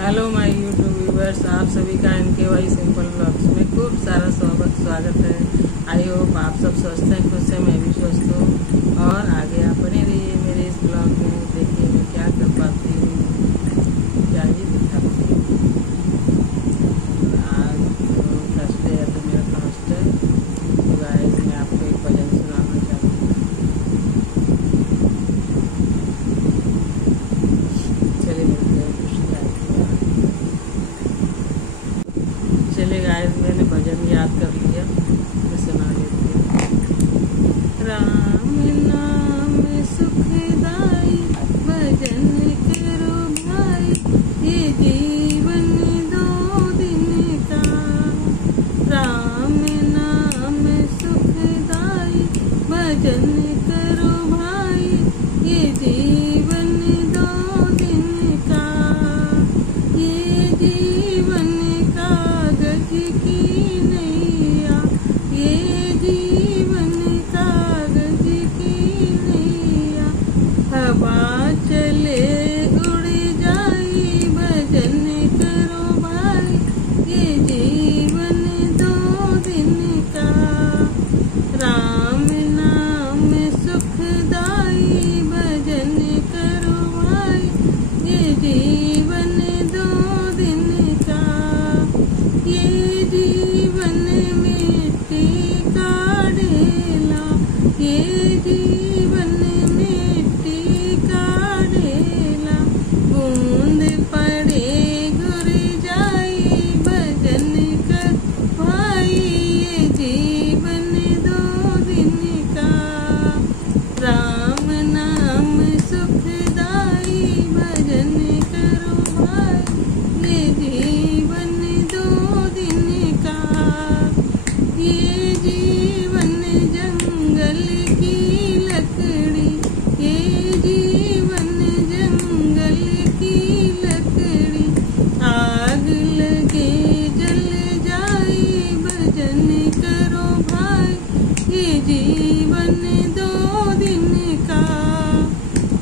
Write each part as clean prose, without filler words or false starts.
Hello my YouTube viewers, आप सभी का NKY सिंपल ब्लॉग्स में खूब सारा स्वागत है। आई होप आप सब स्वस्थ हैं, खुश हैं, मैं भी स्वस्थ हूँ। और आगे आप बने रहिए मेरे इस ब्लॉग में। देखिए मैं क्या कर पाती हूँ, क्या ही दिखाती हूँ। आज तो थर्सडे है, तो मेरा फास्ट है। तो गाइस मैं आपको एक भजन सुनाना चाहती हूँ। चलिए मिलते हैं कुछ टाइम के बाद। चलिए गाइस, मैंने भजन याद कर लिया, मैं सुना देती हूँ। राम नाम सुखदाई, भजन करो भाई, ये जीवन दो दिन का। राम नाम सुखदाई, भजन करो भाई, ये जीवन दो दिन का। ये जीवन कागज की नैया, ये जीवन कागज की नैया। हवा चले उड़ जाई, भजन करो भाई, ये जीवन दो दिन का। राम नाम सुखदाई, भजन करो भाई, ये जीवन दो दिन का। ये जीवन मिट्टी का ढेला, ये जीवन मिट्टी का ढेला। बूंद पड़े घुर जाई, भजन कर भाई, ये जीवन दो दिन का। राम नाम सुखदाई, भजन करो भाई, ये जीवन दो दिन का। ये जीवन जंगल की लकड़ी, ये जीवन जंगल की लकड़ी। आग लगे जल जाई, भजन करो भाई, ये जीवन दो दिन का।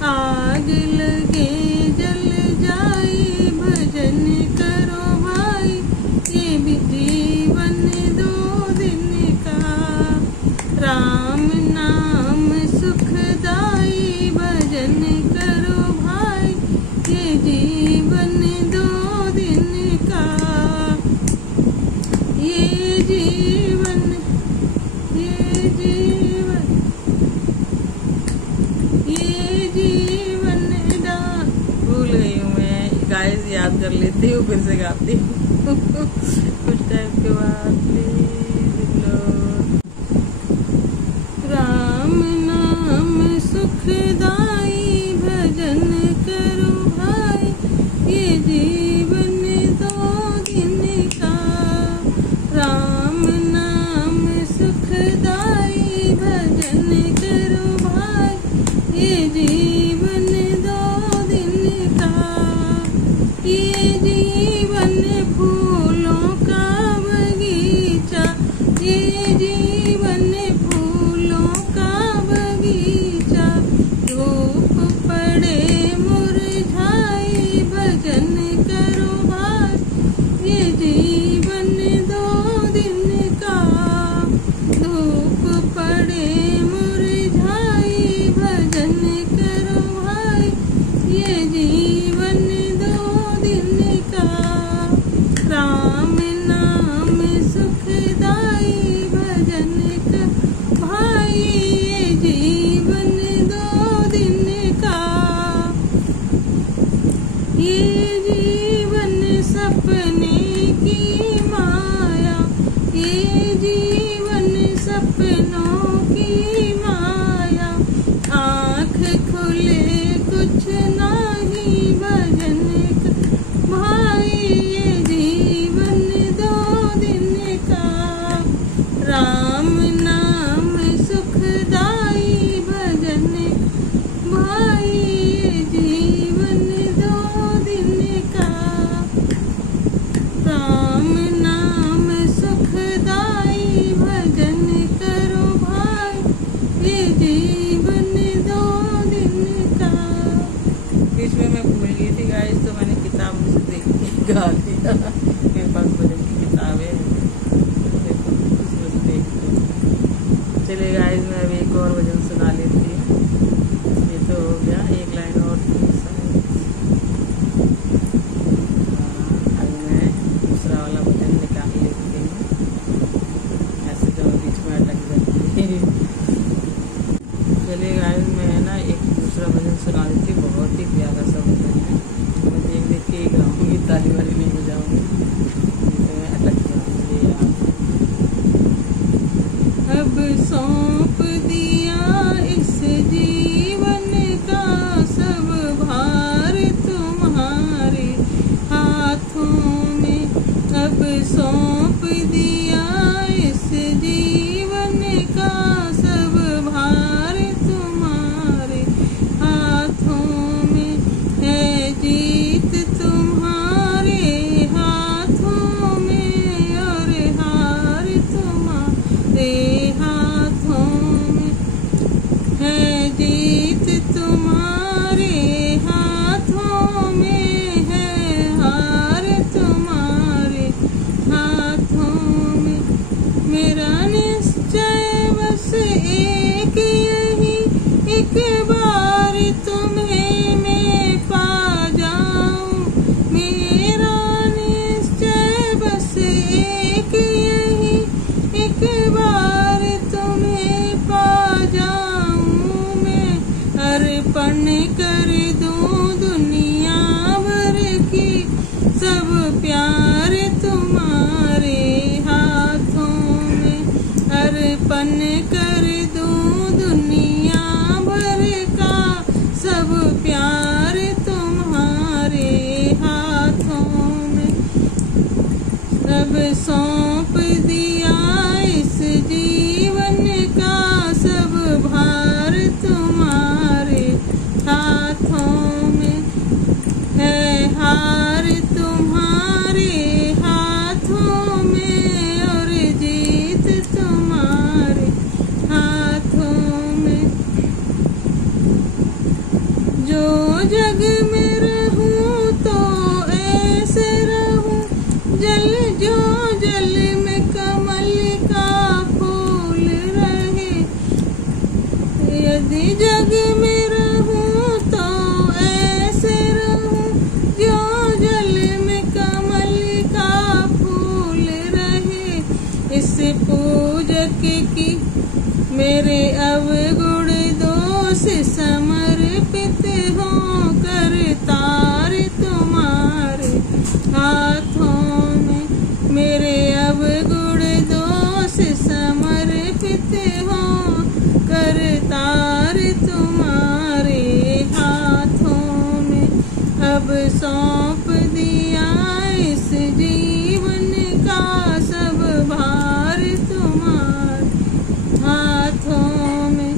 आग लगे जल जाई, भजन करो भाई, ये भी जीवन दो दिन का। राम नाम सुखदाई, भजन करो भाई, ये जीवन दो दिन का। ये जीवन, ये जीवन, ये जीवन दा। भूल गई हूँ मैं, गाइस याद कर लेती हूँ, फिर से गाती हूँ कुछ टाइम के बाद। प्लीज लो। राम नाम सुखदाई, भजन करो भाई, ये जीवन दो दिन का। राम नाम सुखदाई, भजन करो भाई, ये जीवन दो दिन का। ये जीवन फूलों का बगीचा, ये जीवन फूलों का बगीचा। धूप पड़े मुरझाई, भजन करो भाई, ये जीवन दो दिन का। धूप पड़े मुरझाई, भजन करो भाई, ये जीवन दो दिन का। राम नाम सुखदाई, भजन कर भाई, ये जीवन दो दिन का। ये जीवन सपने की माया, ये जीवन सपनों की माया। आँख खुले कुछ नहीं, भजन कर भाई, ये जीवन दो दिन का। राम नाम सुखदाई, भजन कर भाई, ये जीवन दो दिन उड़ा दिया। मेरे पास भजन की किताबें हैं, देखो उसमें से देखते हैं। चलिए गाइस, मैं अभी एक और भजन सुना लेती हूँ। ये तो हो गया, एक लाइन और थी शायद। अभी मैं दूसरा वाला भजन निकाल लेती हूँ, ऐसे तो बीच में अटक जाती है। चलिए गाइस, मैं ना एक दूसरा भजन सुना देती हूँ, बहुत ही प्यारा सा भजन है। मैं देख देख के ही गाऊंगी, ताली वाली नहीं बजाऊंगी, तो मैं अटक जाऊंगी यार। अब सौंप दिया इस जीवन का सब भार तुम्हारे हाथों में। अब सौंप दिया इस जीवन का सब भार तुम्हारे हाथों में। है जीत तुम्हारे हाथों में और हार तुम्हारे हाथों में। है जीत तुम्हारे हाथों में, है हार तुम्हारे हाथों में। मेरा निश्चय बस एक यही, एक बार तुम्हें मैं पा जाऊं। मेरा निश्चय बस एक यही, एक बार तुम्हें पा जाऊं मैं। अर्पण कर दूं दुनिया भर की सब प्यार तुम्हारे हाथों में। अर्पण कर दूं दुनिया भर का सब प्यार तुम्हारे हाथों में। अब सौंप दिया इस जीवन का सब भार तुम्हारे हाथों में। है हार तुम्हारे हाथों में और जीत तुम्हारे हाथों में। जो जग में रहूं तो ऐसे रहूं, जल जो जल में कमल का फूल रहे। यदि जग में रहूं तो ऐसे रहूं, जो जल में कमल का फूल रहे। इस पूजक की मेरे अवगुण दोष समर्पित हो कर तार तुम्हारे हाथों में। मेरे अवगुण दोष समर्पित हो कर तार तुम्हारे हाथों में। अब सौंप दिया इस जीवन का सब भार तुम्हारे हाथों में।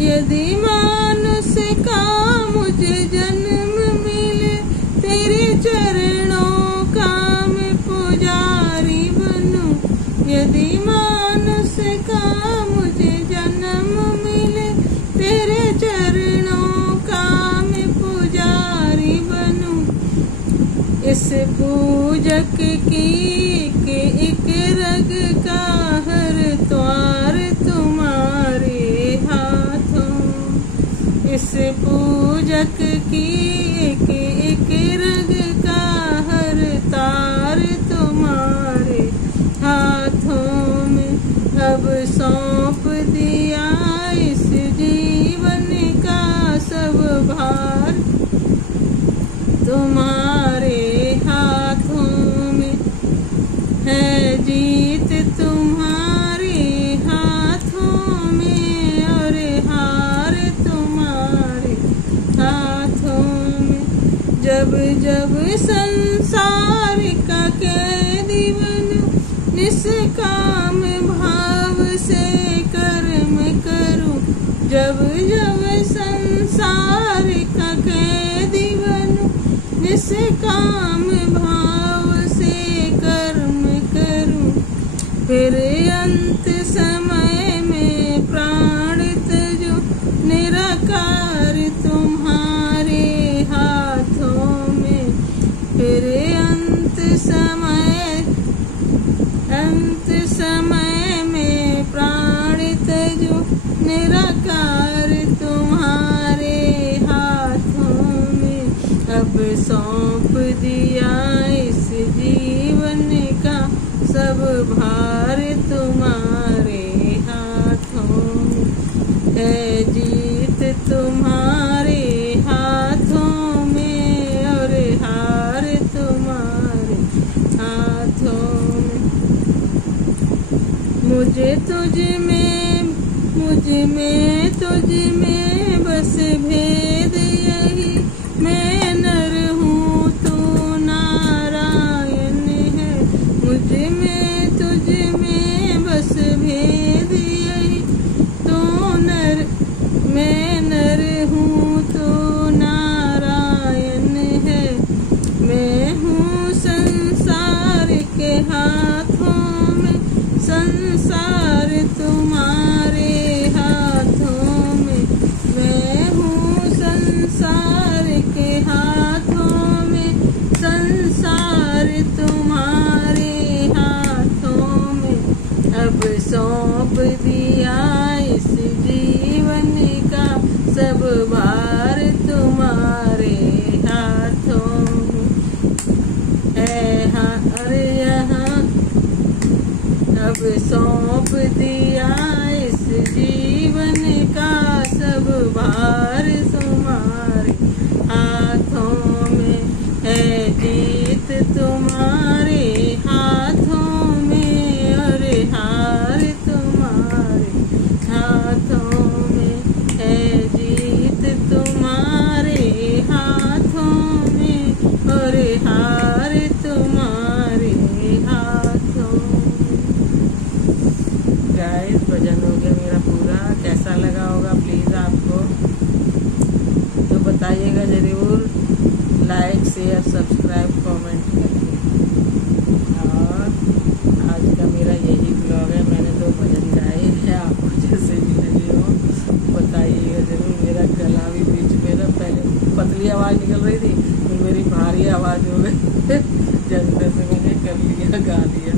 यदि मानुष का मुझे जन्म मिले, तेरे चरणों का मैं पुजारी बनूं। यदि मानुष का मुझे जन्म मिले, तेरे चरणों का मैं पुजारी बनूं। इस पूजक की एक रग का हर द्वार तुम्हारे हाथों। इस पूजक की एक रग का हर तार तुम्हारे हाथों में। अब सौंप दिया इस जीवन का सब भार तुम्हारे हाथों में। है जीत तुम्हारे हाथों में और हार तुम्हारे हाथों में। जब जब संसार का कैदी बनूं, निष्काम भाव से कर्म करूं। जब जब संसार का कैदी बनूं, निष्काम भाव से कर्म करूं। फिर अंत समय में प्राण तजो, निराकार तुम्हारे हाथों में। फिर अंत दिया इस जीवन का, सब भार तुम्हारे हाथों में है, जीत तुम्हारे हाथों में और हार तुम्हारे हाथों में। मुझ में बस भेद यही, मैं नर हूँ तू नारायण है। तुझ में बस भेद यही, तू मैं नर हूँ तू नारायण है। मैं हूँ संसार के हाथों में, संसार तुम्हारे हाथों में। मैं हूँ संसार के हाथों में, संसार तुम्हारे हाथों में। अब सौंप दिया इस जीवन का, सब भार तुम्हारे हाथों में है। अरे यहाँ अब सौंप दिया इस जीवन का, सब भार तुम्हारे हाथों में है, जीत तुम्हारे हाथों में और हार तुम्हारे हाथों में है, जीत तुम्हारे हाथों में और हार तुम्हारे हाथों में। गाइस, भजन हो गया मेरा पूरा। कैसा लगा होगा प्लीज़ आपको तो बताइएगा ज़रूर, लाइक शेयर सब्सक्राइब कमेंट करके। और आज का मेरा यही ब्लॉग है, मैंने 2 भजन गाए हैं, आपको जैसे भी लगे हो बताइएगा ज़रूर। मेरा गला भी बीच में ना पहले पतली आवाज़ निकल रही थी, फिर मेरी भारी आवाज़ हो गई जल्दी से मैंने कर लिया, गा लिया।